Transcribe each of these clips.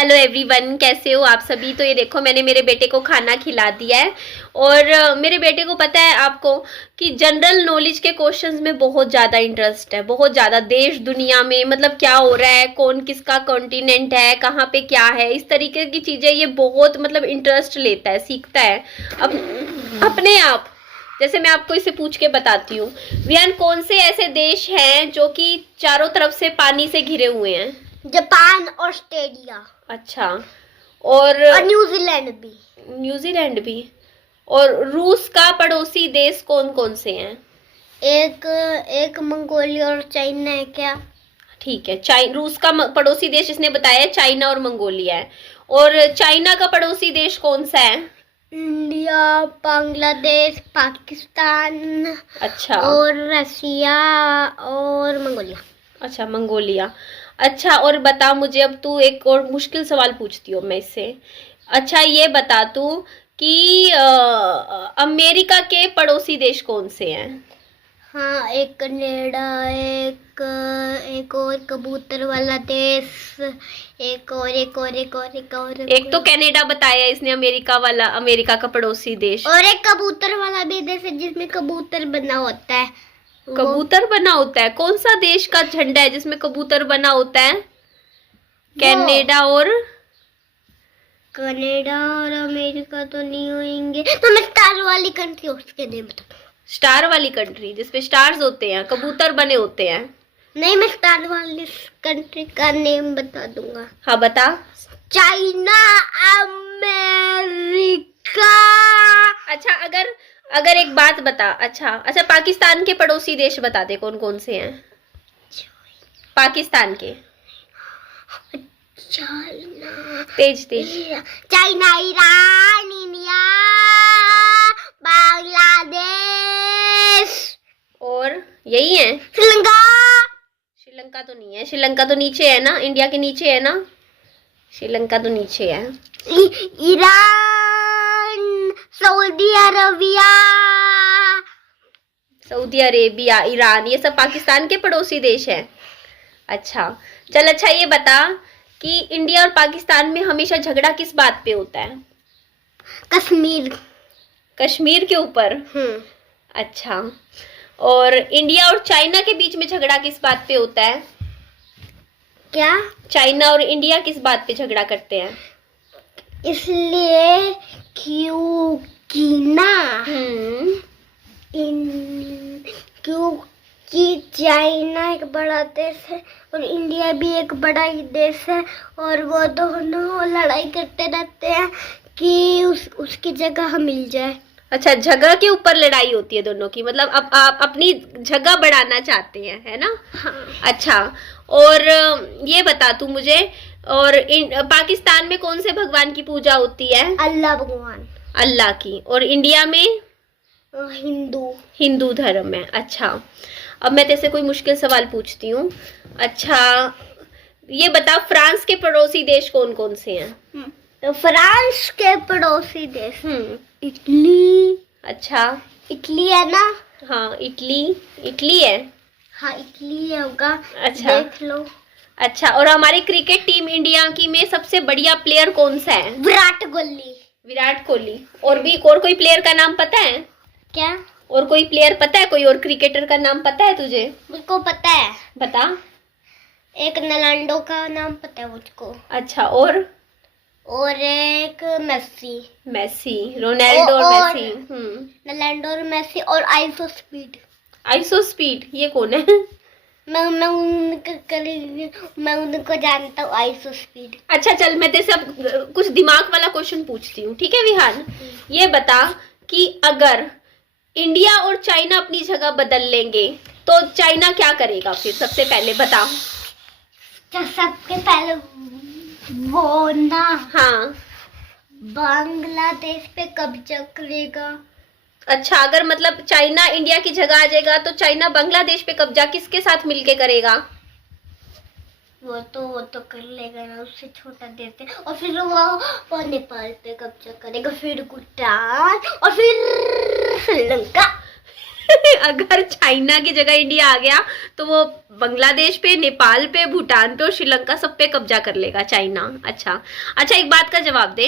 Hello everyone, कैसे हो आप सभी। तो ये देखो, मैंने मेरे बेटे को खाना खिला दिया है। और मेरे बेटे को पता है आपको कि जनरल नॉलेज के क्वेश्चंस में बहुत ज़्यादा इंटरेस्ट है, बहुत ज़्यादा। देश दुनिया में मतलब क्या हो रहा है, कौन किसका कॉन्टिनेंट है, कहाँ पे क्या है, इस तरीके की चीज़ें ये बहुत मतलब इंटरेस्ट लेता है, सीखता है अपने आप। जैसे मैं आपको इसे पूछ के बताती हूँ, विहान, कौन से ऐसे देश हैं जो कि चारों तरफ से पानी से घिरे हुए हैं। Japan, Australia. अच्छा, और न्यूजीलैंड भी। न्यूजीलैंड भी। और रूस का पड़ोसी देश कौन कौन से हैं। एक मंगोलिया और चाइना है क्या। ठीक है, रूस का पड़ोसी देश जिसने बताया चाइना और मंगोलिया है। और चाइना का पड़ोसी देश कौन सा है। इंडिया, बांग्लादेश, पाकिस्तान। अच्छा, और रसिया और मंगोलिया। अच्छा, मंगोलिया। अच्छा, और बता मुझे, अब तू एक और मुश्किल सवाल पूछती हो मैं इससे। अच्छा, ये बता तू कि अमेरिका के पड़ोसी देश कौन से हैं। हाँ, एक कनाडा, एक और कबूतर वाला देश, एक तो कनाडा बताया इसने, अमेरिका वाला, अमेरिका का पड़ोसी देश। और एक कबूतर वाला भी देश है जिसमें कबूतर बना होता है। कबूतर बना होता है। कौन सा देश का झंडा है जिसमें कबूतर बना होता है। कनाडा और अमेरिका तो नहीं होंगे, तो मैं स्टार वाली कंट्री उसके नेम बता। स्टार वाली कंट्री जिसपे स्टार्स होते हैं, कबूतर बने होते हैं। नहीं, मैं स्टार वाली कंट्री का नेम बता दूंगा। हाँ, बता। China, America. अच्छा, अगर एक बात बता। अच्छा, पाकिस्तान के पड़ोसी देश बता दे, कौन कौन से हैं पाकिस्तान के। तेज चाइना, ईरान, इंडिया, बांग्लादेश। और यही है। श्रीलंका तो नहीं है, श्रीलंका तो नीचे है ना, इंडिया के नीचे है ना। श्रीलंका तो नीचे है। ईरान, सऊदी अरेबिया, ईरान, ये सब पाकिस्तान के पड़ोसी देश हैं। अच्छा, चल। अच्छा, ये बता कि इंडिया और पाकिस्तान में हमेशा झगड़ा किस बात पे होता है। कश्मीर के ऊपर। अच्छा, और इंडिया और चाइना के बीच में झगड़ा किस बात पे होता है। क्या। चाइना और इंडिया किस बात पे झगड़ा करते हैं। इसलिए क्योंकि चाइना एक बड़ा देश है और इंडिया भी एक बड़ा ही देश है, और वो दोनों लड़ाई करते रहते हैं कि उसकी जगह मिल जाए। अच्छा, जगह के ऊपर लड़ाई होती है दोनों की, मतलब अब आप अपनी जगह बढ़ाना चाहते हैं, है ना। हाँ। अच्छा, और ये बता तू मुझे, और पाकिस्तान में कौन से भगवान की पूजा होती है। अल्लाह भगवान। अल्लाह की। और इंडिया में हिंदू धर्म में। अच्छा, अब मैं तेरे से कोई मुश्किल सवाल पूछती हूँ। अच्छा, ये बता, फ्रांस के पड़ोसी देश कौन कौन से हैं। तो फ्रांस के पड़ोसी देश इटली। अच्छा, इटली है ना। हाँ, इटली है। हाँ, इटली होगा। अच्छा, देख लो। अच्छा, और हमारी क्रिकेट टीम इंडिया की में सबसे बढ़िया प्लेयर कौन सा है। विराट कोहली। और कोई प्लेयर का नाम पता है क्या। और कोई प्लेयर पता है, कोई और क्रिकेटर का नाम पता है तुझे। मुझको पता है। बता। एक रोनाल्डो का नाम पता है मुझको। अच्छा, और एक मेसी। रोनाल्डो और मेसी। रोनाल्डो और मेसी और आइसो स्पीड ये कौन है। मैं उनको जानता हूँ, आइसो स्पीड। अच्छा, चल, मैं तेरे से अब कुछ दिमाग वाला क्वेश्चन पूछती हूँ, ठीक है विहान। ये बता कि अगर इंडिया और चाइना अपनी जगह बदल लेंगे तो चाइना क्या करेगा फिर, सबसे पहले बता। सबसे पहले वो ना। हाँ, बांग्लादेश पे कब्जा करेगा। अच्छा, अगर मतलब चाइना इंडिया की जगह आ जाएगा तो चाइना बांग्लादेश पे कब्जा किसके साथ मिलके करेगा। वो तो कर लेगा ना, उससे छोटा देते। और फिर वो नेपाल पे कब्जा करेगा, फिर भूटान और फिर श्रीलंका। अगर चाइना की जगह इंडिया आ गया तो वो बांग्लादेश पे, नेपाल पे, भूटान पे और श्रीलंका सब पे कब्जा कर लेगा चाइना। अच्छा अच्छा, एक बात का जवाब दे,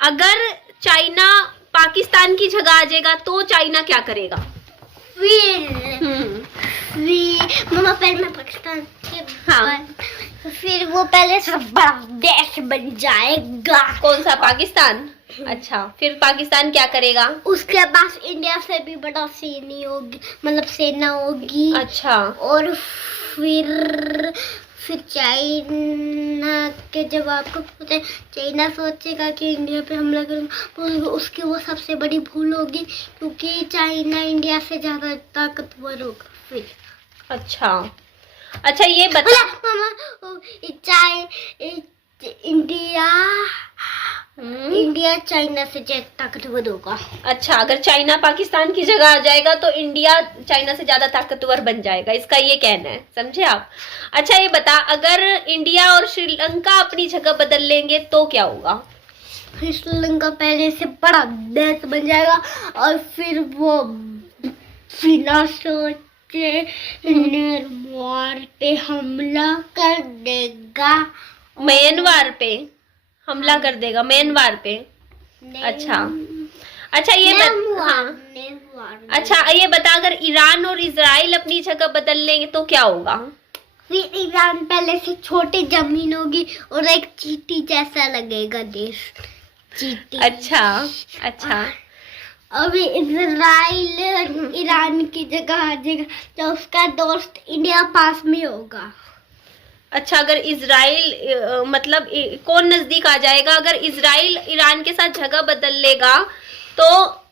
अगर चाइना पाकिस्तान की जगह आ जाएगा तो चाइना क्या करेगा? फिर मम्मा पहले मैं पाकिस्तान के हाँ। फिर वो पहले से बड़ा देश बन जाएगा। कौन सा? पाकिस्तान। अच्छा, फिर पाकिस्तान क्या करेगा? उसके पास इंडिया से भी बड़ा सेना होगी, मतलब सेना होगी। अच्छा, और फिर चाइना के जवाब को चाइना सोचेगा कि इंडिया पे हमला करेगा, तो उसकी वो सबसे बड़ी भूल होगी, क्योंकि चाइना इंडिया से ज्यादा ताकतवर होगा फिर। अच्छा अच्छा, ये बता मामा, इंडिया चाइना से ज्यादा ताकतवर होगा। अच्छा, अगर चाइना पाकिस्तान की जगह आ जाएगा तो इंडिया चाइना से ज्यादा ताकतवर बन जाएगा, इसका ये कहना है, समझे आप? अच्छा, ये बता, अगर इंडिया और श्रीलंका अपनी जगह बदल लेंगे तो क्या होगा? फिर श्रीलंका पहले से बड़ा देश बन जाएगा और फिर वो बिना सोचे म्यांमार पे हमला कर देगा। म्यांमार पे हमला कर देगा? म्यांमार पे? अच्छा अच्छा, ये हाँ, अच्छा ये बता, अगर ईरान और इजराइल अपनी जगह बदल लेंगे तो क्या होगा? फिर ईरान पहले से छोटी जमीन होगी और एक चींटी जैसा लगेगा देश, चींटी। अच्छा अच्छा, अभी इजराइल ईरान की जगह आ जाएगा तो उसका दोस्त इंडिया पास में होगा। अच्छा, अगर इजराइल मतलब कौन नजदीक आ जाएगा? अगर इजराइल ईरान के साथ जगह बदल लेगा तो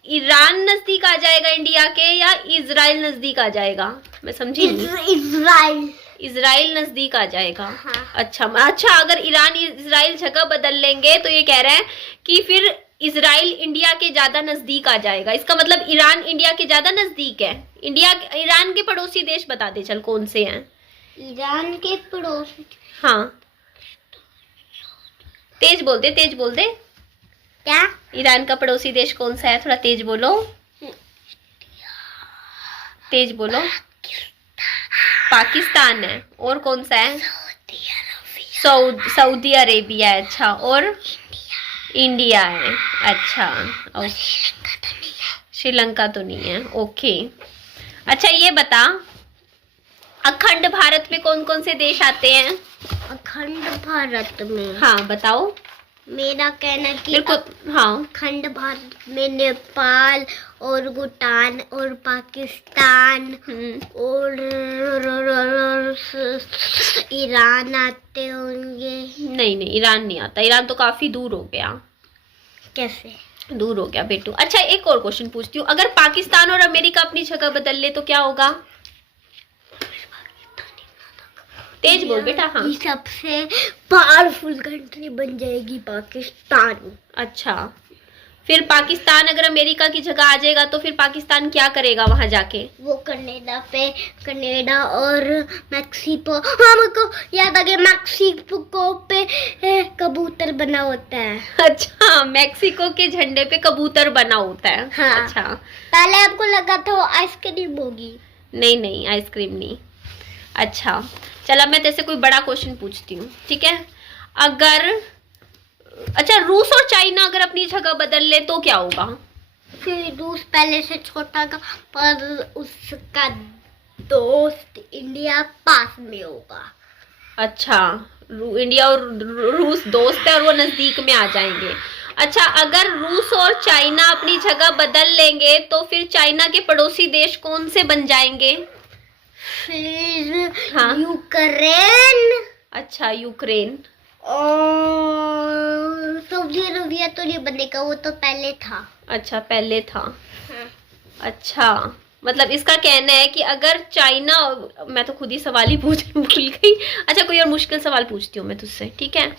ईरान नजदीक आ जाएगा इंडिया के, या इजराइल नजदीक आ जाएगा? मैं समझी नहीं। इजराइल नजदीक आ जाएगा। हाँ। अच्छा अच्छा, अगर ईरान इजराइल जगह बदल लेंगे तो ये कह रहे हैं कि फिर इजराइल इंडिया के ज्यादा नजदीक आ जाएगा, इसका मतलब ईरान इंडिया के ज्यादा नजदीक है। इंडिया ईरान के पड़ोसी देश बता दे चल, कौन से हैं? ईरान के पड़ोसी? हाँ, तेज बोल दे, तेज बोल दे। क्या? ईरान का पड़ोसी देश कौन सा है? थोड़ा तेज बोलो, तेज बोलो। पाकिस्तान है, और कौन सा है? सऊदी अरेबिया है। अच्छा, और इंडिया है। अच्छा, और श्रीलंका तो नहीं है। ओके, अच्छा ये बता, अखंड भारत में कौन कौन से देश आते हैं? अखंड भारत में? हाँ बताओ। मेरा कहना कि हाँ, अखंड भारत में नेपाल और भूटान और पाकिस्तान और ईरान आते होंगे। नहीं नहीं, ईरान नहीं आता, ईरान तो काफी दूर हो गया। कैसे दूर हो गया बेटू? अच्छा, एक और क्वेश्चन पूछती हूँ, अगर पाकिस्तान और अमेरिका अपनी जगह बदल ले तो क्या होगा? तेज बोल बेटा। हाँ, सबसे पावरफुल कंट्री बन जाएगी पाकिस्तान। अच्छा, फिर पाकिस्तान अगर अमेरिका की जगह आ जाएगा तो फिर पाकिस्तान क्या करेगा वहां जाके? वो कनाडा और मैक्सिको, हाँ मुझको याद आ गया, मैक्सिको पे कबूतर बना होता है। अच्छा, मैक्सिको के झंडे पे कबूतर बना होता है। हाँ। अच्छा, पहले आपको लगा था वो आइसक्रीम होगी। नहीं नहीं, आइसक्रीम नहीं। अच्छा चला, मैं तेरे से कोई बड़ा क्वेश्चन पूछती हूँ, ठीक है? अगर अच्छा, रूस और चाइना अगर अपनी जगह बदल ले तो क्या होगा? फिर रूस पहले से छोटा था पर उसका दोस्त इंडिया पास में होगा। अच्छा, इंडिया और रूस दोस्त है और वो नजदीक में आ जाएंगे। अच्छा, अगर रूस और चाइना अपनी जगह बदल लेंगे तो फिर चाइना के पड़ोसी देश कौन से बन जाएंगे? फिर हाँ, यूक्रेन। अच्छा, यूक्रेन और सऊदी अरबिया तो नहीं बनेगा, वो तो पहले था। अच्छा, पहले था। हाँ। अच्छा, मतलब इसका कहना है कि अगर चाइना, मैं तो खुद ही सवाल ही पूछ भूल गई। अच्छा, कोई और मुश्किल सवाल पूछती हूँ मैं तुझसे, ठीक है?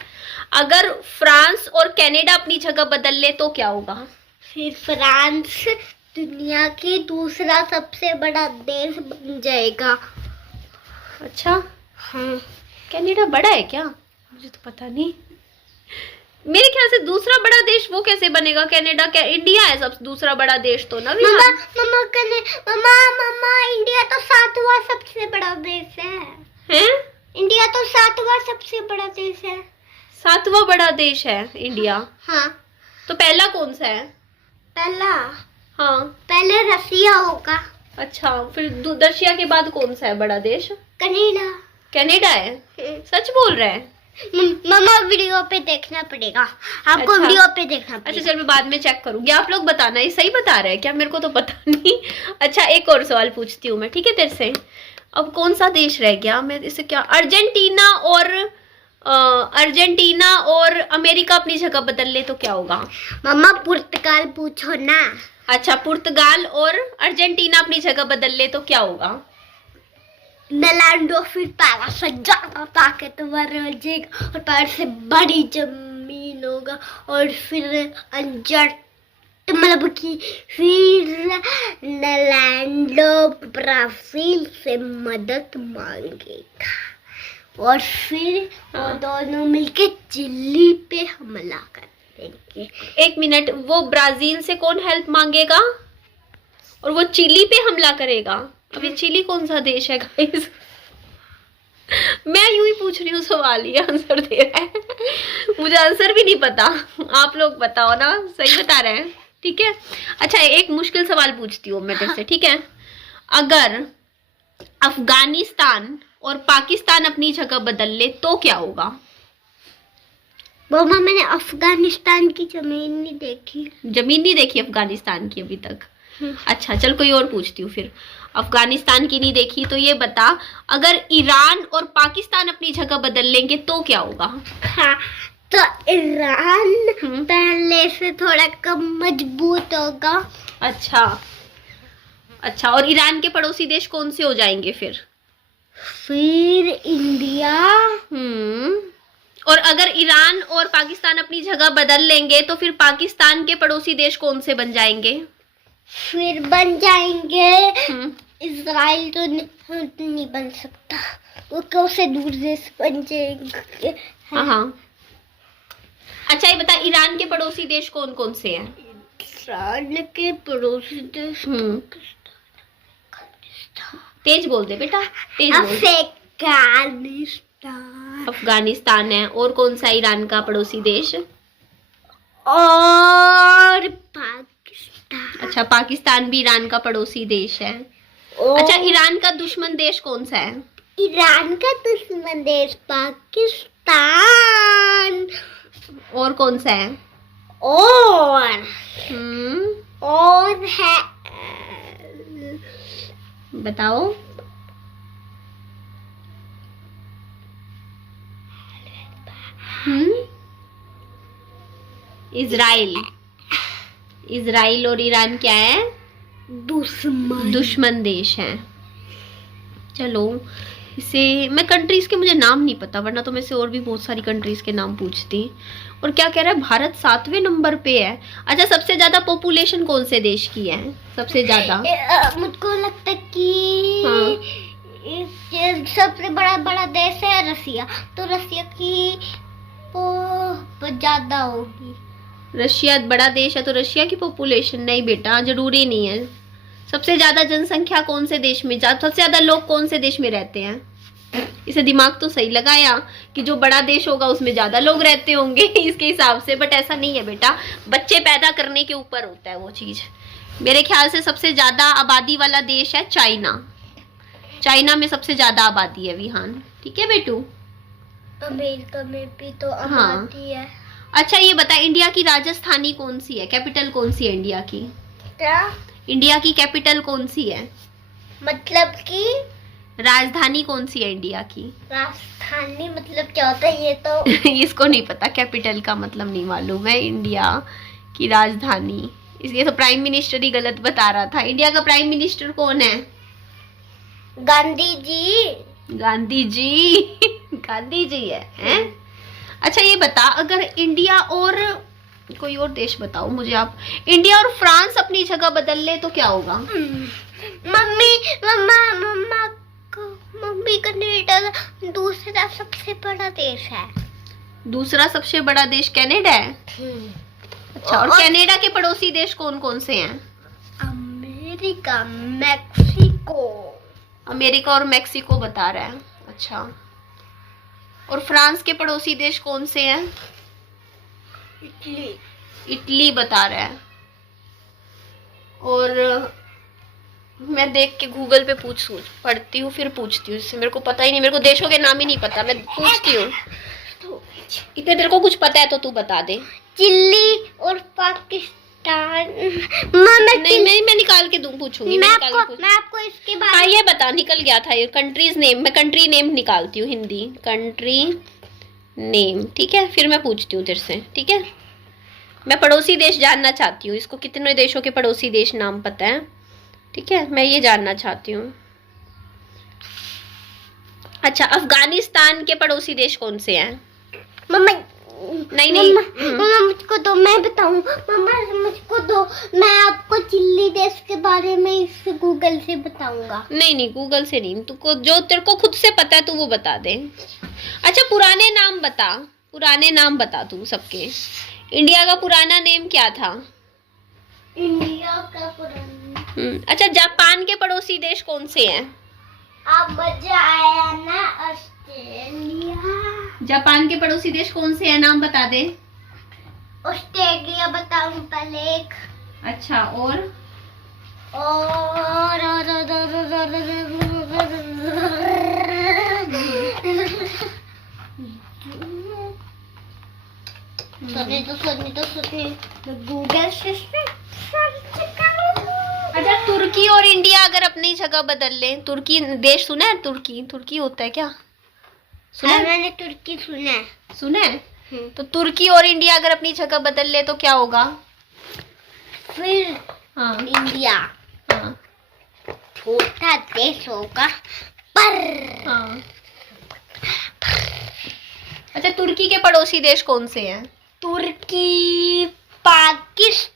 अगर फ्रांस और कनाडा अपनी जगह बदल ले तो क्या होगा? फिर फ्रांस दुनिया की दूसरा सबसे बड़ा देश बन जाएगा। अच्छा, हाँ। कनाडा बड़ा है क्या? मुझे तो पता नहीं। मेरे ख्याल से दूसरा बड़ा देश वो कैसे बनेगा? कनाडा क्या इंडिया है सब दूसरा बड़ा देश तो ना मम्मा विहान? मम्मा मम्मा इंडिया तो 7वां सबसे बड़ा देश है। हैं? इंडिया तो 7वां सबसे बड़ा देश है। 7वां बड़ा देश है इंडिया? हाँ। तो पहला कौन सा है? पहला हाँ। पहले रसिया होगा। अच्छा, फिर रशिया के बाद कौन सा है बड़ा देश? कनाडा। कनाडा है? सच बोल रहा है? मम्मा वीडियो पे देखना पड़ेगा आपको। अच्छा। वीडियो पे देखना अच्छा पड़ेगा। चल मैं बाद में चेक करूंगी, आप लोग बताना ये सही बता रहे हैं क्या, मेरे को तो पता नहीं। अच्छा एक और सवाल पूछती हूँ मैं, ठीक है तेरे से। अब कौन सा देश रह गया, मैं इसे क्या, अर्जेंटीना और अमेरिका अपनी जगह बदल ले तो क्या होगा? मम्मा पुर्तगाल पूछो ना। अच्छा, पुर्तगाल और अर्जेंटीना अपनी जगह बदल ले तो क्या होगा? नेलैंडो फिर पैरा से ज्यादा ताकतवर हो जाएगा और पैर से बड़ी जमीन होगा और फिर मतलब कि फिर नेलैंडो ब्राजील से मदद मांगेगा और फिर वो दोनों मिलके चिली पे हमला कर देंगे। एक मिनट, वो ब्राजील से कौन हेल्प मांगेगा और वो चिली पे हमला करेगा? अभी चिली कौन सा देश है गाइस? मैं यूं ही पूछ रही हूँ सवाल, ये आंसर दे रहा है। मुझे आंसर भी नहीं पता, आप लोग बताओ ना, सही बता रहे हैं? ठीक है। अच्छा एक मुश्किल सवाल पूछती हूँ मैं तेरे से, ठीक है? अगर अफगानिस्तान और पाकिस्तान अपनी जगह बदल ले तो क्या होगा? मम्मा मैंने अफगानिस्तान की जमीन नहीं देखी। जमीन नहीं देखी अफगानिस्तान की अभी तक? अच्छा चल कोई और पूछती हूँ फिर। अफगानिस्तान की नहीं देखी तो ये बता, अगर ईरान और पाकिस्तान अपनी जगह बदल लेंगे तो क्या होगा? हाँ, तो ईरान पहले से थोड़ा कम मजबूत होगा। अच्छा अच्छा, और ईरान के पड़ोसी देश कौन से हो जाएंगे फिर? फिर इंडिया। और अगर ईरान और पाकिस्तान अपनी जगह बदल लेंगे तो फिर पाकिस्तान के पड़ोसी देश कौन से बन जाएंगे? फिर बन जाएंगे इजराइल। तो नहीं बन सकता, वो कैसे दूर देश बन जाएंगे। हाँ। अच्छा ये बता, ईरान के पड़ोसी देश कौन कौन से हैं? ईरान के पड़ोसी देश तेज बोल दे बेटा, तेज बोल। अफगानिस्तान है, और कौन सा ईरान का पड़ोसी देश? और पाकिस्तान। अच्छा पाकिस्तान भी ईरान का पड़ोसी देश है। अच्छा ईरान का दुश्मन देश कौन सा है? ईरान का दुश्मन देश पाकिस्तान। और कौन सा है? और है, बताओ। इजराइल। इजराइल और ईरान क्या है? दुश्मन देश है। चलो इसे, मैं कंट्रीज के मुझे नाम नहीं पता, वरना तो मैं से और भी बहुत सारी कंट्रीज के नाम पूछती। और क्या कह रहा है, भारत 7वें नंबर पे है। अच्छा सबसे ज्यादा पॉपुलेशन कौन से देश की है? सबसे ज्यादा मुझको लगता है कि सबसे बड़ा देश है रसिया, तो रसिया की ज्यादा होगी। रशिया बड़ा देश है तो रशिया की पॉपुलेशन? नहीं बेटा, जरूरी नहीं है। सबसे ज्यादा जनसंख्या कौन से देश में, सबसे ज्यादा लोग कौन से देश में रहते हैं? इसे दिमाग तो सही लगाया कि जो बड़ा देश होगा उसमें ज्यादा लोग रहते होंगे इसके हिसाब से, बट ऐसा नहीं है बेटा, बच्चे पैदा करने के ऊपर होता है वो चीज। मेरे ख्याल से सबसे ज्यादा आबादी वाला देश है चाइना। चाइना में सबसे ज्यादा आबादी है विहान, ठीक है बेटू? अमेरिका में भी तो आबादी है। अच्छा ये बता, इंडिया की राजधानी कौन सी है? कैपिटल कौन सी है इंडिया की? क्या? इंडिया की कैपिटल कौन सी है? मतलब कि राजधानी कौन सी है इंडिया की? राजधानी मतलब क्या होता है ये तो इसको नहीं पता, कैपिटल का मतलब नहीं मालूम है। इंडिया की राजधानी, इसलिए तो प्राइम मिनिस्टर ही गलत बता रहा था। इंडिया का प्राइम मिनिस्टर कौन है? गांधी जी। गांधी जी गांधी जी है, हैं? अच्छा ये बता, अगर इंडिया और कोई और देश बताओ मुझे आप, इंडिया और फ्रांस अपनी जगह बदल ले तो क्या होगा? मम्मी कनाडा दूसरा सबसे बड़ा देश है। दूसरा सबसे बड़ा देश कनाडा है। अच्छा, और कनाडा के पड़ोसी देश कौन कौन से हैं? America, Mexico. अमेरिका और मैक्सिको बता रहा है। अच्छा, और फ्रांस के पड़ोसी देश कौन से हैं? इटली। इटली बता रहा है। और मैं देख के गूगल पे पढ़ती हूँ, फिर पूछती हूँ इससे। मेरे को पता ही नहीं, मेरे को देशों के नाम ही नहीं पता, मैं पूछती हूँ। इतने तेरे को कुछ पता है तो तू बता दे। चिली और पाकिस्तान। नहीं, मैं निकाल के पूछूंगी। मैं आपको इसके बारे हाँ, ये बता, निकल गया था ये कंट्रीज नेम। मैं कंट्री नेम निकालती हूँ, हिंदी कंट्री नेम, ठीक है? फिर मैं पूछती हूँ तेरे से, ठीक है? मैं पड़ोसी देश जानना चाहती हूँ, इसको कितने देशों के पड़ोसी देश नाम पता है, ठीक है? मैं ये जानना चाहती हूँ। अच्छा, अफगानिस्तान के पड़ोसी देश कौन से हैं? मम्मा, नहीं। मम्मा मुझको दो, मैं बताऊं। मम्मा मुझको दो, मैं आपको चिल्ली देश के बारे में इस गूगल से बताऊंगा। नहीं, गूगल से नहीं, तुमको जो तेरे को खुद से पता है तू वो बता दे। अच्छा, पुराने नाम बता तू सबके। इंडिया का पुराना नेम क्या था? इंडिया का पुराना। अच्छा, जापान के पड़ोसी देश कौन से हैं? अब मजा आया ना, ऑस्ट्रेलिया। जापान के पड़ोसी देश कौन से हैं, नाम बता दे। ऑस्ट्रेलिया बताऊं पहले एक। अच्छा, और सुनिए गूगल से सर्च करूं। अच्छा, तुर्की और इंडिया अगर अपनी जगह बदल ले। तुर्की देश सुना है? तुर्की होता है क्या? सुना है? मैंने तुर्की सुना है। तो तुर्की और इंडिया अगर अपनी जगह बदल ले तो क्या होगा? फिर हाँ, इंडिया हाँ, छोटा देश होगा पर। हाँ। अच्छा, तुर्की के पड़ोसी देश कौन से हैं? तुर्की, पाकिस्तान।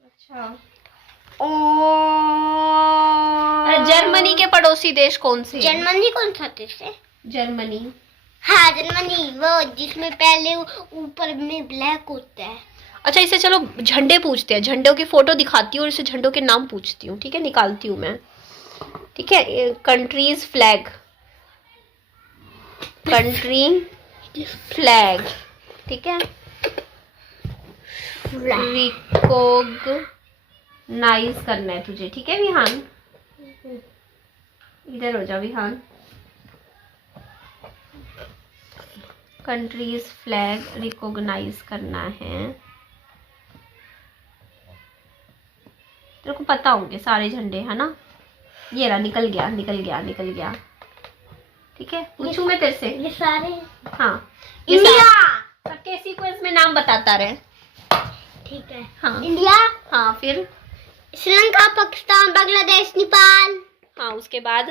अच्छा, और जर्मनी के पड़ोसी देश कौन से हैं? जर्मनी कौन सा देश है? जर्मनी। हाँ, जर्मनी, वो जिसमें पहले ऊपर में ब्लैक होता है। अच्छा, इसे चलो झंडे पूछते हैं। झंडों की फोटो दिखाती हूँ और इसे झंडों के नाम पूछती हूँ, ठीक है? निकालती हूँ मैं, ठीक है? कंट्रीज फ्लैग, कंट्री फ्लैग, ठीक है? रिकॉग्नाइज करना है तुझे, ठीक है विहान? इधर हो जा विहान। कंट्रीज फ्लैग रिकॉग्नाइज करना है। तेरे को पता होंगे सारे झंडे, है ना? ये रहा, निकल गया, ठीक है? पूछूं मैं तेरे से? ये सारे। हाँ, इंडिया। सबके सीक्वेंस में नाम बताता रहे, ठीक है। हाँ। इंडिया। हाँ, फिर श्रीलंका, पाकिस्तान, बांग्लादेश, नेपाल। हाँ, उसके बाद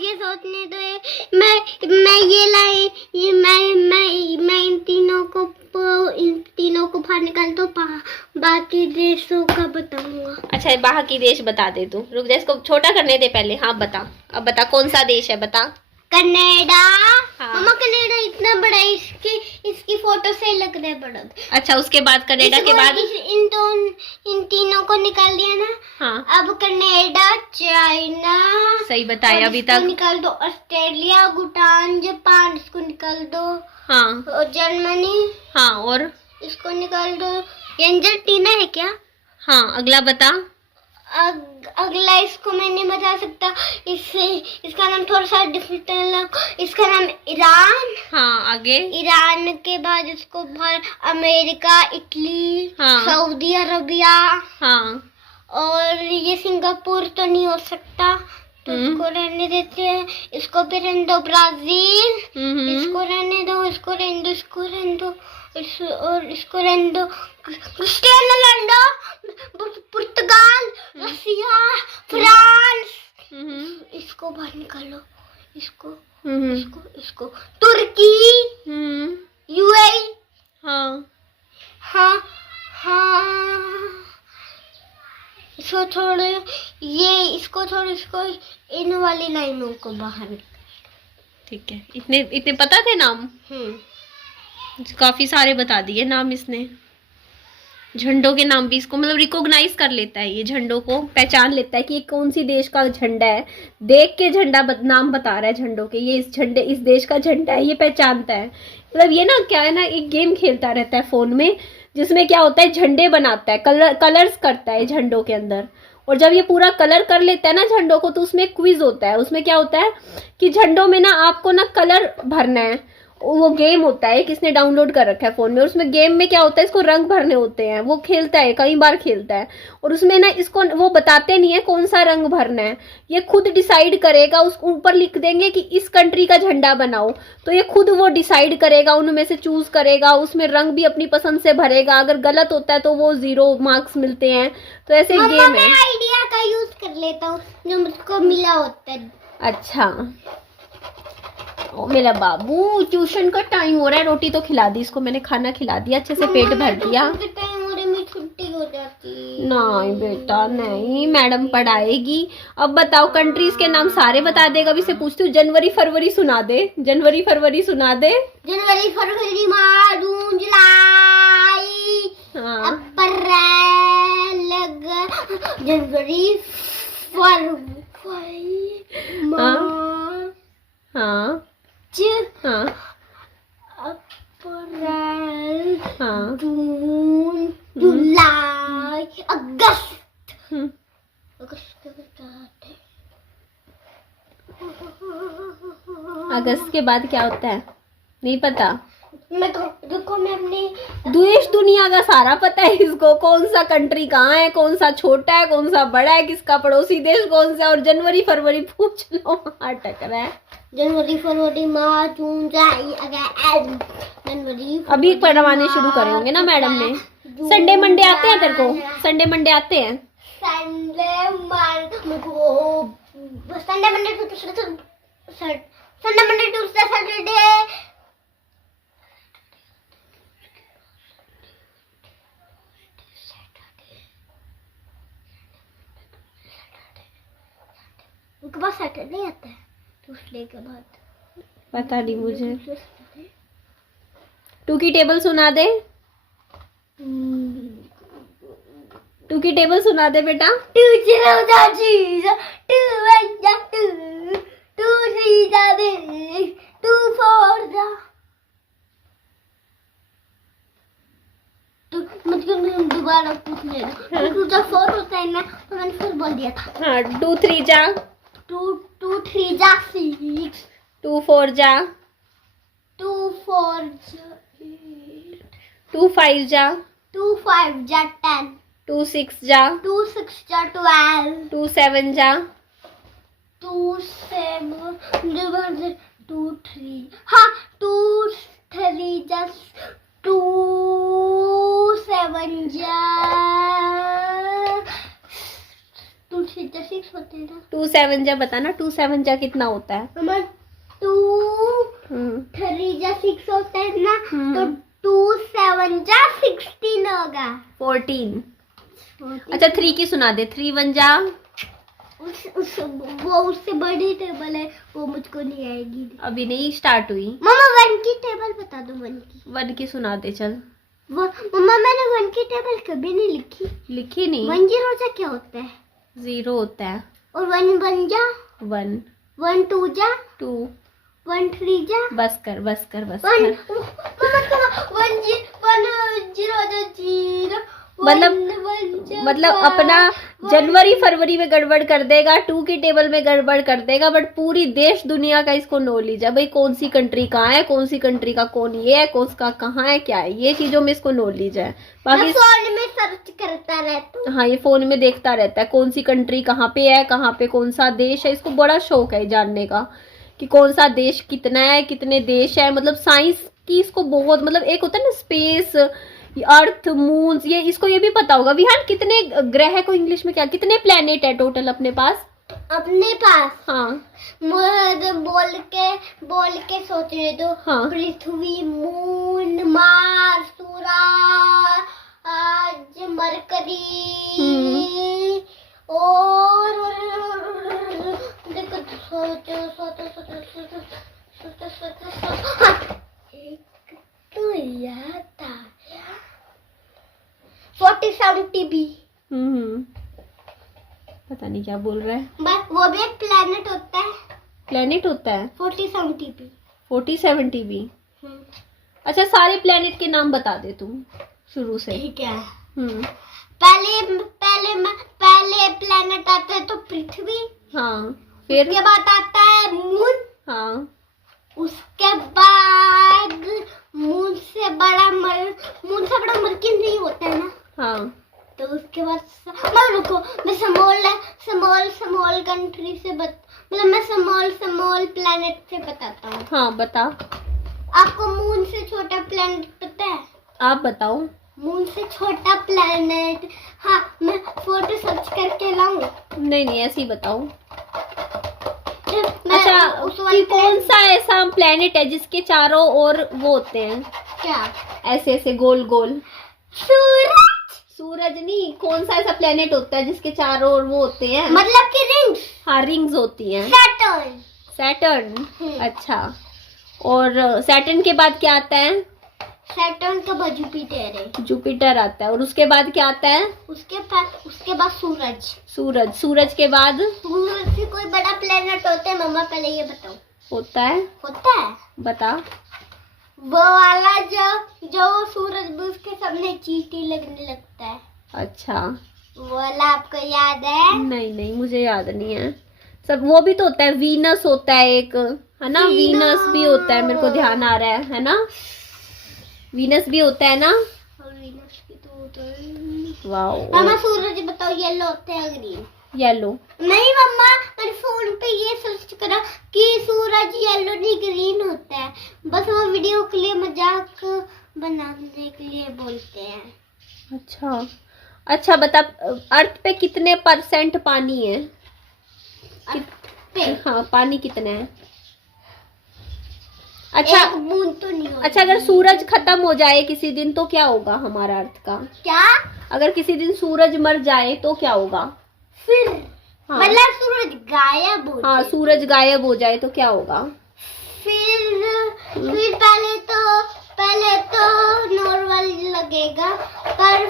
ये सोचने दो। मैं ये लाई, ये मैं इन तीनों को बाहर निकाल दो, बाकी देशों का बताऊंगा। अच्छा, बाकी देश बता दे तू। रुक जा, इसको छोटा करने दे पहले। हाँ, बता, अब बता कौन सा देश है, बता। कनाडा। हाँ। मम्मा कनाडा इतना बड़ा है, इसकी फोटो से लग रहा है बड़ा। अच्छा, उसके बाद कनाडा के बाद इन तीनों को निकाल दिया ना। हाँ, अब कनाडा, चाइना। सही बताया अभी तक। निकाल दो। ऑस्ट्रेलिया, भूटान, जापान, इसको निकाल दो। हाँ, और जर्मनी। हाँ, और इसको निकाल दो। अर्जेंटीना है क्या? हाँ, अगला बता। अगला इसको मैं नहीं बता सकता, इसका नाम थोड़ा सा डिफिकल्ट है। इसका नाम ईरान। हाँ, आगे। ईरान के बाद इसको बाहर अमेरिका, इटली, हाँ। Saudi Arabia. हाँ, और ये सिंगापुर तो नहीं हो सकता, तो इसको रहने देते हैं। इसको भी रहने दो। ब्राजील। इसको रहने दो, इसको रहने दो, इसको रहने दो, और इसको रहने दो। क्रिस्टियानो रोनाल्डो, पुर्तगाल, रसिया, फ्रांस। इसको बाहर निकालो। इसको तुर्की, यूएई। हाँ, इसको छोड़ो, इसको इन वाली लाइनों को बाहर। ठीक है, इतने इतने पता थे नाम? काफी सारे बता दिए नाम इसने। झंडों के नाम भी इसको मतलब रिकॉग्नाइज कर लेता है, ये झंडों को पहचान लेता है कि ये कौन सी देश का झंडा है। देख के झंडा नाम बता रहा है झंडों के, ये इस देश का झंडा है, ये पहचानता है। मतलब ये ना क्या है ना, एक गेम खेलता रहता है फोन में, जिसमें क्या होता है झंडे बनाता है, कलर्स करता है झंडों के अंदर। और जब ये पूरा कलर कर लेता है ना झंडों को, तो उसमें क्विज होता है। उसमें क्या होता है कि झंडों में ना आपको ना कलर भरना है। वो गेम होता है, किसने डाउनलोड कर रखा है फोन में। और उसमें गेम में क्या होता है, इसको रंग भरने होते हैं। वो खेलता है, कई बार खेलता है। और उसमें ना इसको वो बताते नहीं है कौन सा रंग भरना है, ये खुद डिसाइड करेगा। उस ऊपर लिख देंगे कि इस कंट्री का झंडा बनाओ, तो ये खुद वो डिसाइड करेगा, उनमें से चूज करेगा, उसमें रंग भी अपनी पसंद से भरेगा। अगर गलत होता है तो वो 0 मार्क्स मिलते हैं। तो ऐसे गेम है। मैं आइडिया का यूज कर लेता हूँ जो मुझको मिला होता है। अच्छा, ओ मेरा बाबू, ट्यूशन का टाइम हो रहा है। रोटी तो खिला दी इसको मैंने, खाना खिला दिया, अच्छे से पेट भर दिया। छुट्टी हो जाती। नहीं बेटा नहीं, मैडम पढ़ाएगी। अब बताओ, कंट्रीज के नाम सारे बता देगा। अभी से पूछती हूँ, जनवरी फरवरी सुना दे, जनवरी फरवरी सुना दे। जनवरी फरवरी मार्च जून जुलाई अप्रैल जनवरी फरवरी मार्च अप्रैल जून जुलाई अगस्त। अगस्त के बाद क्या होता है नहीं पता। मैं अपने देश दुनिया का सारा पता है इसको, कौन सा कंट्री कहाँ है, कौन सा छोटा है, कौन सा बड़ा है, किसका पड़ोसी देश कौन सा। और जनवरी फरवरी पूछ लो, अटक रहा है। जनवरी फरवरी मार्च जून जुलाई अगस्त जनवरी। अभी पढ़वाने शुरू करेंगे ना मैडम ने। संडे मंडे आते हैं तेरे को? संडे मंडे आते हैं? संडे मंडे ट्यूसडे सैटरडे उसके बाद सैटरडे आता है। ट्यूसडे के बाद पता नहीं मुझे। 2 की टेबल सुना दे, 2 की टेबल सुना दे बेटा। 2 0 0 2 1 2 2 3 6 2 4 तो मतलब दोबारा पूछ लेना। 2 जब 4 होता है ना, तो मैंने फिर बोल दिया था। हाँ, 2 3 जा 2 3 जा 6 2 4 जा 2 4 जा 2 5 जा 2 5 जा 10 2 6 जा 2 6 जा 12 2 7 जा 2 7 2 3 हाँ 2 3 जा 2 7 जा 2 3 जा 6 होते हैं ना। 2 7 जा बताना, 2 7 जा कितना होता है? हमारे 2 3 जा 6 होता है ना, तो 2 7 जा 16 होगा। 14। अच्छा 3 की सुना दे। 3 1 जा वो उससे बड़ी टेबल है, वो मुझको नहीं आएगी। अभी नहीं स्टार्ट हुई। मम्मा 1 की टेबल बता दो। 1 की सुना दे चल। वो मम्मा मैंने 1 की टेबल कभी नहीं लिखी। लिखी नहीं? 1 0 जा क्या होता है? 0 होता है। और 1 1 जा 1 1 2 जा 2 1 3 जा। बस कर बस कर बस 1 कर। मम्मा 1 0 जा 0 मतलब अपना जनवरी फरवरी में गड़बड़ कर देगा, 2 की टेबल में गड़बड़ कर देगा, बट पूरी देश दुनिया का इसको नॉलेज है भाई। कौन सी कंट्री कहाँ है, कौन सी कंट्री का कौन ये है, कौन सा कहाँ है, क्या है, ये चीजों में इसको नॉलेज है। बाकी फोन में सर्च करता रहता हूँ। हाँ, ये फोन में देखता रहता है कौन सी कंट्री कहाँ पे है, कहाँ पे कौन सा देश है। इसको बड़ा शौक है जानने का कि कौन सा देश कितना है, कितने देश है। मतलब साइंस की इसको बहुत, मतलब एक होता है ना स्पेस, अर्थ, मून, ये इसको ये भी पता होगा। विहान कितने ग्रह को इंग्लिश में क्या, कितने प्लेनेट है टोटल अपने पास? अपने पास हाँ बोल के सोचने दो। हाँ। पृथ्वी, मून, मार्स, सूरज, मरकरी और देखो सोचो हाँ, एक तो याद आया 47 TB। पता नहीं क्या बोल रहा है। बस वो भी एक प्लेनेट होता है। प्लेनेट होता है 47 TB। 47 TB। अच्छा, सारे प्लेनेट के नाम बता दे तुम शुरू से। ठीक है। हम्म। पहले प्लेनेट आता है तो पृथ्वी। हाँ, फिर उसके बाद आता है मून। हाँ, उसके बाद मून से बड़ा मरकरी नहीं होता है ना। हाँ, तो उसके बाद मैं रुको, मैं स्मॉल कंट्री से मतलब मैं स्मॉल प्लेनेट से बताता हूँ। हाँ, बता। आपको मून से छोटा प्लेनेट पता है? आप बताओ। मून से छोटा प्लेनेट। हाँ, मैं फोटो सर्च करके लाऊं? नहीं, ऐसे ही बताओ। मैं अच्छा, उस कि वाले कौन सा ऐसा प्लेनेट है जिसके चारों ओर वो होते हैं, क्या? ऐसे ऐसे गोल गोल? सूरज। सूरज नहीं, कौन सा ऐसा प्लेनेट होता है जिसके चारों ओर वो होते हैं? मतलब कि रिंग्स। हाँ, रिंग्स होती हैं। सैटर्न। सैटर्न। अच्छा, और सैटर्न के बाद क्या आता है? सैटर्न का बाद जुपिटर है। जुपिटर आता है। और उसके बाद क्या आता है? उसके बाद सूरज। सूरज के बाद सूरज से कोई बड़ा प्लेनेट होता है? मम्मा पहले ये बताओ। होता है। बता। वो वाला जो सूरज भी उसके सामने चींटी लगने लगता है। अच्छा, वो वाला आपको याद है? नहीं, मुझे याद नहीं है। सब वो भी तो होता है। वीनस होता है एक, है ना? वीनस भी होता है, मेरे को ध्यान आ रहा है ना? वीनस भी होता है ना? और वीनस भी तो होता है। वाओ। मम्मा सूरज बताओ, येलो होता है ग्रीन? येलो। नहीं मम्मा, मैंने फोन पे ये सर्च करा कि सूरज येलो नहीं ग्रीन होता है। बस वो वीडियो के लिए मजाक बनाने के लिए बोलते हैं। अच्छा, बता, अर्थ पे कितने % पानी है? हाँ, पानी कितना है? अच्छा, एक बूंद तो नहीं होगी। अच्छा, अगर सूरज खत्म हो जाए किसी दिन तो क्या होगा हमारा अर्थ का? क्या? अगर किसी दिन सूरज मर जाए तो क्या होगा फिर? हाँ, मतलब सूरज गायब हो हाँ, जाए। सूरज गायब हो जाए तो क्या होगा? फिर पहले तो नॉर्मल लगेगा, पर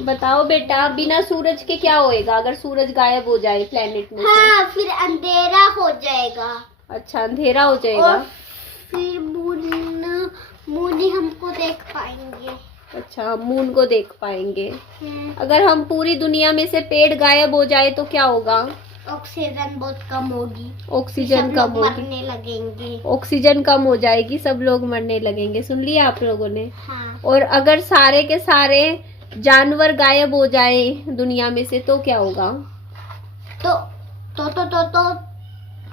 बताओ बेटा, बिना सूरज के क्या होएगा अगर सूरज गायब हो जाए प्लेनेट में से? हाँ, फिर अंधेरा हो जाएगा। अच्छा, अंधेरा हो जाएगा। और फिर मून ही हमको देख पाएंगे। अच्छा, मून को देख पाएंगे। अगर हम पूरी दुनिया में से पेड़ गायब हो जाए तो क्या होगा? ऑक्सीजन बहुत कम होगी। ऑक्सीजन कम होगी, मरने लगेंगे। ऑक्सीजन कम हो जाएगी, सब लोग मरने लगेंगे। सुन लिया आप लोगों ने? हाँ। और अगर सारे के सारे जानवर गायब हो जाए दुनिया में से तो क्या होगा? तो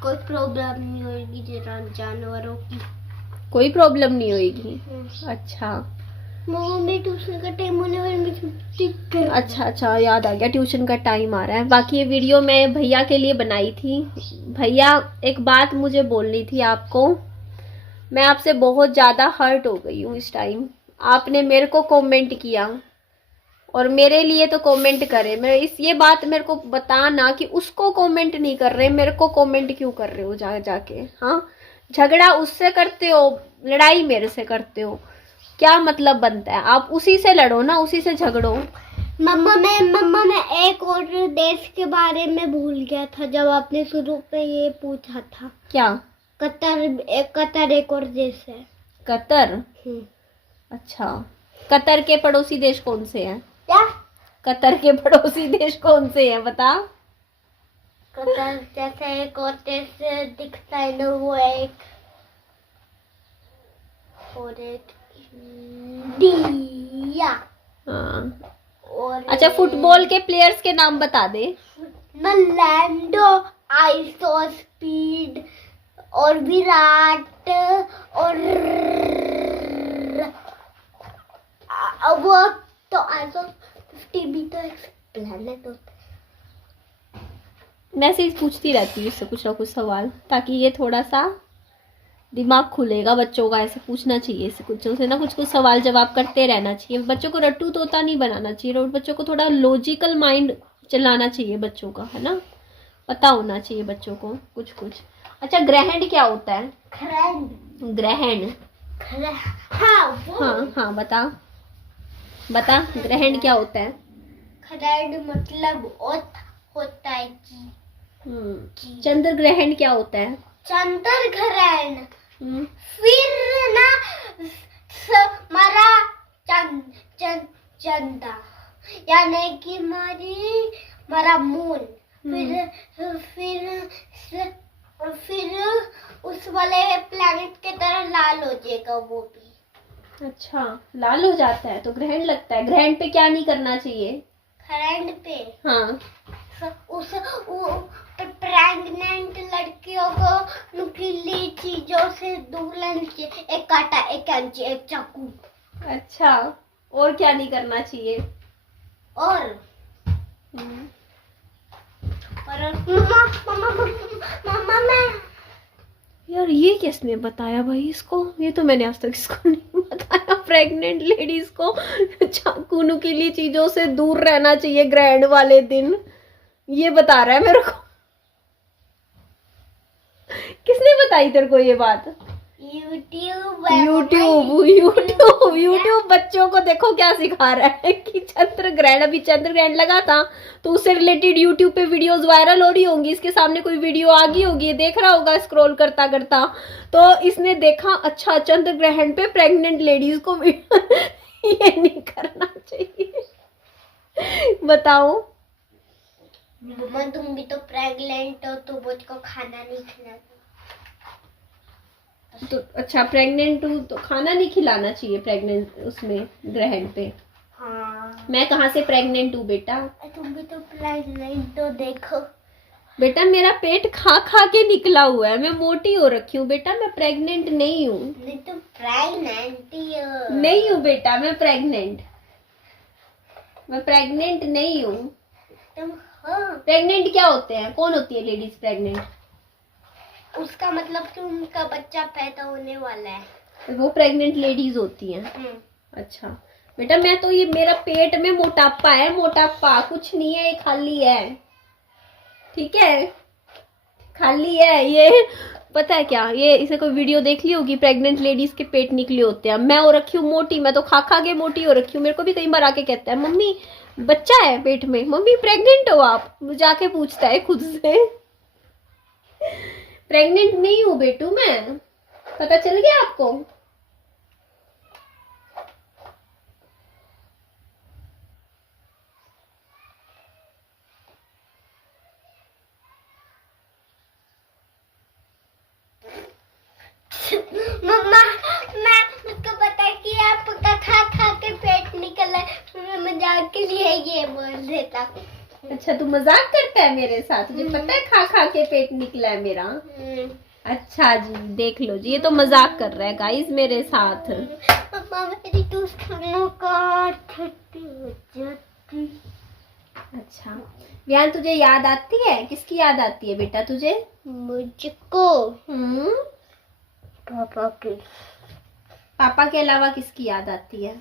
कोई प्रॉब्लम नहीं होगी जानवरों की। कोई प्रॉब्लम नहीं होगी। अच्छा, मम्मी ट्यूशन का टाइम होने वाला, मैं छुट्टी कर। अच्छा, याद आ गया, ट्यूशन का टाइम आ रहा है। बाकी ये वीडियो मैं भैया के लिए बनाई थी। भैया, एक बात मुझे बोलनी थी आपको। मैं आपसे बहुत ज़्यादा हर्ट हो गई हूँ इस टाइम। आपने मेरे को कमेंट किया और मेरे लिए तो कमेंट करे। ये बात मेरे को बताना कि उसको कमेंट नहीं कर रहे, मेरे को कमेंट क्यों कर रहे हो जाके? हाँ, झगड़ा उससे करते हो, लड़ाई मेरे से करते हो, क्या मतलब बनता है? आप उसी से लड़ो ना, उसी से झगड़ो। मम्मा मैं एक और देश के बारे में भूल गया था जब आपने शुरू पे ये पूछा था। क्या? कतर एक और देश है। कतर? अच्छा, कतर के पड़ोसी देश कौन से हैं? क्या? कतर के पड़ोसी देश कौन से हैं बता? कतर जैसे एक और देश दिखता है ना, वो एक इंडिया। हाँ। और अच्छा, फुटबॉल के प्लेयर्स के नाम बता दे। लैंडो, आइसो स्पीड और विराट और वो तो आइसो 50 भी तो एक प्लेनेट होता है। मैं ऐसे ही पूछती रहती हूँ इससे कुछ ना कुछ सवाल, ताकि ये थोड़ा सा दिमाग खुलेगा बच्चों का, ऐसे पूछना चाहिए इसे कुछ से ना कुछ सवाल जवाब करते रहना चाहिए। बच्चों को रट्टू तोता नहीं बनाना चाहिए, और बच्चों को थोड़ा लॉजिकल माइंड चलाना चाहिए बच्चों का, है ना, पता होना चाहिए बच्चों को कुछ कुछ। अच्छा, ग्रहण क्या होता है? ग्रहण हाँ हाँ बता बता, ग्रहण क्या होता है? ग्रहण मतलब होता है कि चंद्र ग्रहण क्या होता है? चंद्र ग्रहण फिर ना हमारा चंदा यानी कि हमारा मून फिर उस वाले प्लैनेट के तरह लाल हो जाएगा वो भी। अच्छा, लाल हो जाता है तो ग्रहण लगता है। ग्रहण पे क्या नहीं करना चाहिए? ग्रहण पे हाँ, उस प्रेग्नेंट लड़कियों को नुकीली चीजों से दूर रहना चाहिए। एक कांटा, एक कैंची, एक चाकू। अच्छा, और क्या नहीं करना चाहिए? और मम्मा मैं यार ये किसने बताया भाई इसको? ये तो मैंने आज तक इसको नहीं बताया। प्रेग्नेंट लेडीज को चाकू नुकीली चीजों से दूर रहना चाहिए ग्रहण वाले दिन, ये बता रहा है मेरे को। किसने बताई तेरे को ये बात? यूट्यूब बच्चों को देखो क्या सिखा रहा है कि चंद्र ग्रहण, अभी चंद्र ग्रहण लगा था तो उससे रिलेटेड यूट्यूब पे वीडियोस वायरल हो रही होंगी, इसके सामने कोई वीडियो आ गई होगी, देख रहा होगा स्क्रॉल करता करता, तो इसने देखा अच्छा चंद्र ग्रहण पे प्रेग्नेंट लेडीज को ये नहीं करना चाहिए। बताओ। मम्मा तुम भी तो प्रेग्नेंट हो, तो मुझको खाना नहीं खिलाना। तो अच्छा, प्रेग्नेंट हूँ तो खाना नहीं खिलाना चाहिए प्रेग्नेंट उसमें ग्रहण पे? हाँ। मैं कहाँ से प्रेग्नेंट हूँ बेटा? तुम भी तो प्रेग्नेंट हो, देखो बेटा मेरा पेट खा खा के निकला हुआ है, मैं मोटी हो रखी हूँ बेटा, मैं प्रेग्नेंट नहीं हूँ। नहीं तो प्रेग्नेंट नहीं हूँ बेटा, मैं प्रेग्नेंट नहीं हूँ। तुम हो। प्रेग्नेंट क्या होते हैं? कौन होती है लेडीज प्रेग्नेंट? उसका मतलब कि उनका बच्चा पैदा होने वाला है, वो प्रेग्नेंट लेडीज होती हैं। अच्छा बेटा, मैं तो ये मेरा पेट में मोटापा है, मोटापा कुछ नहीं है, ये खाली है, ठीक है, खाली है ये। पता है क्या, ये इसे कोई वीडियो देख ली होगी, प्रेग्नेंट लेडीज के पेट निकले होते हैं। मैं हो रखी हूँ मोटी, मैं तो खा खा के मोटी हो रखी हूँ। मेरे को भी कई बार आके कहता है मम्मी बच्चा है पेट में, मम्मी प्रेग्नेंट हो आप, जाके पूछता है खुद से। प्रेग्नेंट नहीं हूँ बेटू मैं, पता चल गया आपको? मम्मा मुझको पता है कि आपका खा खा के पेट निकला है, मैं मजाक के लिए ये बोल देता। अच्छा, तू मजाक करता है मेरे साथ? तुझे पता है खा खा के पेट निकला है मेरा? अच्छा जी, देख लो जी, ये तो मजाक कर रहा है गाइस मेरे साथ। मम्मा मेरी टूस्ट खाने का छुट्टी हो जाती। अच्छा विहान, तुझे याद आती है? किसकी याद आती है बेटा तुझे? मुझको पापा की। पापा के अलावा किसकी याद आती है?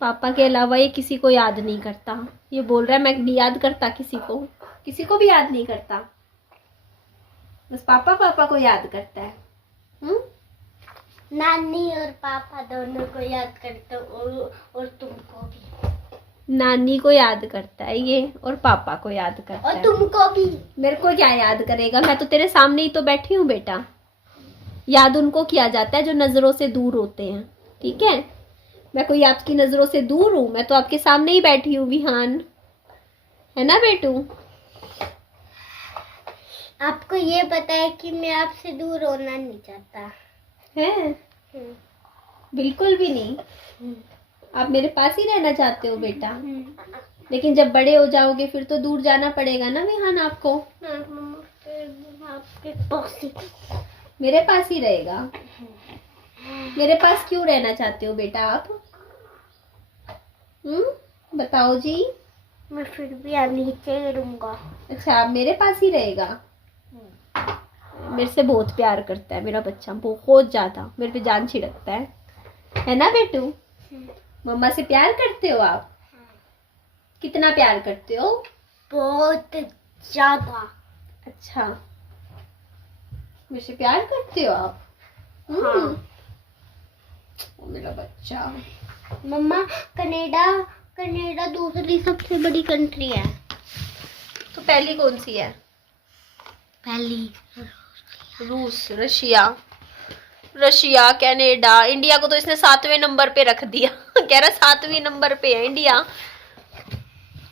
पापा के अलावा ये किसी को याद नहीं करता। ये बोल रहा है मैं नहीं याद करता किसी को भी याद नहीं करता, बस पापा पापा को याद करता है। नानी और पापा दोनों को याद करते और तुमको भी। नानी को याद करता है ये, और पापा को याद करता है। और तुमको भी। मेरे को क्या याद करेगा? मैं तो तेरे सामने ही तो बैठी हूँ बेटा। याद उनको किया जाता है जो नजरों से दूर होते हैं, ठीक है? मैं कोई आपकी नजरों से दूर हूँ? मैं तो आपके सामने ही बैठी हूँ विहान, है ना बेटू? आपको ये पता है कि मैं आपसे दूर होना नहीं चाहता है? बिल्कुल भी नहीं। आप मेरे पास ही रहना चाहते हो बेटा, लेकिन जब बड़े हो जाओगे फिर तो दूर जाना पड़ेगा ना विहान आपको। आपके पास ही। मेरे पास ही रहेगा? मेरे पास क्यों रहना चाहते हो बेटा आप? बताओ जी। मैं फिर भी यहाँ नीचे ही रहूंगा। अच्छा, अब मेरे पास ही रहेगा। मेरे से बहुत प्यार करता है मेरा बच्चा, बहुत ज्यादा मेरे पे जान छिड़कता है ना बेटू? मम्मा से प्यार करते हो आप? कितना प्यार करते हो? बहुत ज्यादा। अच्छा, मेरे से प्यार करते हो आप? हाँ। ओ मेरा बच्चा। मम्मा, कनाडा दूसरी सबसे बड़ी कंट्री है। तो पहली कौन सी है? पहली रूस, रशिया, कनाडा। इंडिया को तो इसने 7वें नंबर पे रख दिया। कह रहा 7वें नंबर पे है इंडिया।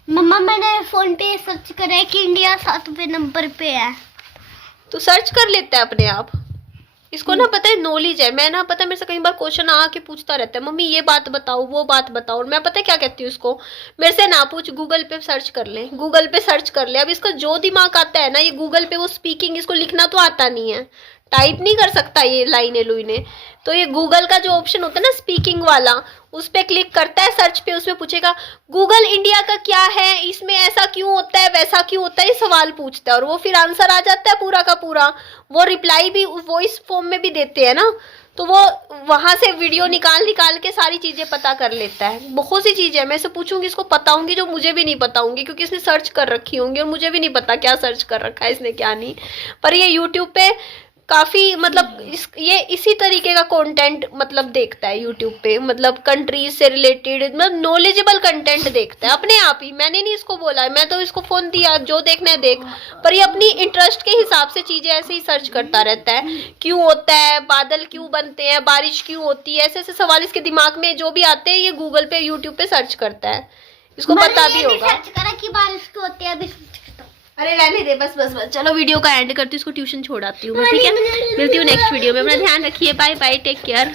मम्मा, मैंने फोन पे सर्च करा है कि इंडिया 7वें नंबर पे है। तू सर्च कर लेता है अपने आप? इसको ना पता है, नॉलेज है। मैं ना पता है, मेरे से कई बार क्वेश्चन आके पूछता रहता है, मम्मी ये बात बताओ, वो बात बताओ। और मैं पता है क्या कहती हूँ उसको, मेरे से ना पूछ, गूगल पे सर्च कर ले, गूगल पे सर्च कर ले। अब इसका जो दिमाग आता है ना, ये गूगल पे वो स्पीकिंग, इसको लिखना तो आता नहीं है, टाइप नहीं कर सकता ये लाइने लुइने। तो ये गूगल का जो ऑप्शन होता है ना स्पीकिंग वाला, उस पे क्लिक करता है सर्च पे, उसमें पूछेगा गूगल इंडिया का क्या है, इसमें ऐसा क्यों होता है, वैसा क्यों होता है, ये सवाल पूछता है। और वो फिर आंसर आ जाता है पूरा का पूरा। वो रिप्लाई भी वॉइस फॉर्म में भी देते हैं ना, तो वो वहां से वीडियो निकाल के सारी चीजें पता कर लेता है। बहुत सी चीजें मैं इसे पूछूंगी, इसको पता होंगी जो मुझे भी नहीं पता होंगी, क्योंकि इसने सर्च कर रखी होंगी और मुझे भी नहीं पता क्या सर्च कर रखा है इसने क्या नहीं। पर ये यूट्यूब पे काफी मतलब ये इसी तरीके का कंटेंट मतलब देखता है यूट्यूब पे, मतलब कंट्रीज से रिलेटेड, मतलब नॉलेजेबल कंटेंट देखता है अपने आप ही। मैंने नहीं इसको बोला है, मैं तो इसको फोन दिया, जो देखना है देख। पर ये अपनी इंटरेस्ट के हिसाब से चीजें ऐसे ही सर्च करता रहता है। क्यों होता है, बादल क्यों बनते हैं, बारिश क्यों होती है, ऐसे ऐसे सवाल इसके दिमाग में जो भी आते हैं ये गूगल पे यूट्यूब पे सर्च करता है। इसको पता भी होगा। सर्च करा कि बारिश क्यों होती है, अभी सर्च करता हूं। अरे रहने दे, बस बस बस, चलो वीडियो का एंड करती हूँ, इसको ट्यूशन छोड़ाती हूँ मैं, ठीक है? मिलती हूँ नेक्स्ट वीडियो में। अपना ध्यान रखिए, बाय बाय, टेक केयर।